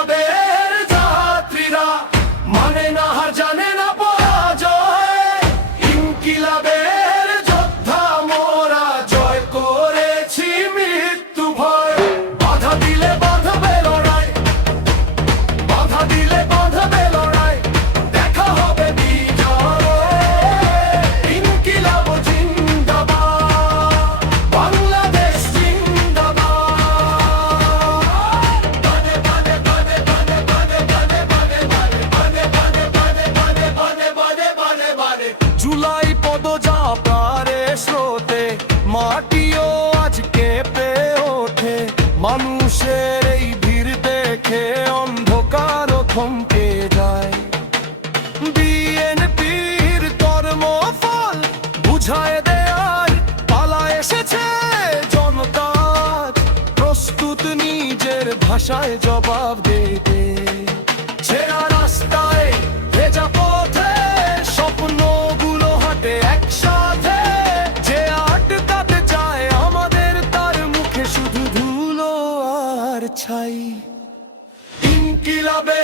ইনকিলাবের যাত্রীরা মানে না হার জানে না পরাজয়। ইনকিলাবের যোদ্ধা মোরা জয় করেছি মৃত্যু ভয়। বাধা দিলে বাঁধবে লড়াই, বাধা দিলে বাঁধবে লড়াই, দেখা হবে বিজয়। ইনকিলাব জিন্দাবাদ, বাংলাদেশ জিন্দাবাদ। বানে বানে বানে বানে বানে বানে বানে বানে বানে বানে বানে বানে বানে বানে বানে বানে। জুলাই পদযাত্রারে স্রোতে মাটিও আজ কেঁপে ওঠে। মানুষের এই ভিড় দেখে অন্ধকারও থমকে যায়। বিএনপির কর্মফল বুঝায় দেয়ার পালা এসেছে জনতার, প্রস্তুত নিজের ভাষায় জবাব দিতে। ছেঁড়া রাস্তায় ভেজা পথে স্বপ্নগুলো হাঁটে একসাথে। যে আটকাতে চায় আমাদের তার মুখে শুধু ধুলো আর ছাই। ইনকিলাবে